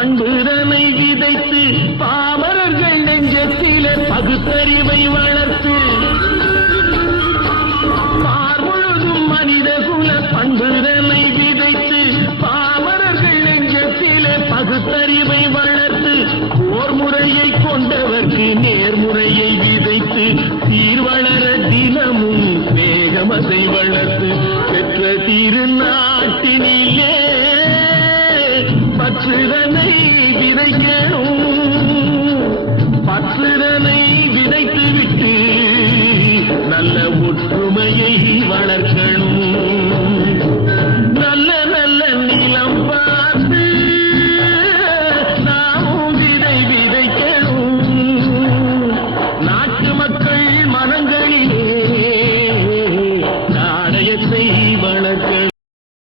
பண்புதனை விதைத்து பாமரர்கள் நெஞ்சத்திலே பகுத்தறிவை வளர்த்து பார்முழுதும் மனித குல பண்புதனை விதைத்து பாமரர்கள் நெஞ்சத்திலே பகுத்தறிவை வளர்த்து போர் முறையை கொண்டவர்க்கு நேர்முறையை விதைத்து சீர்வளர தினமும் வேகமதை வளர்த்து பெற்ற திருநாட்டினிலே பற்றுதனை விதைக்கணும்.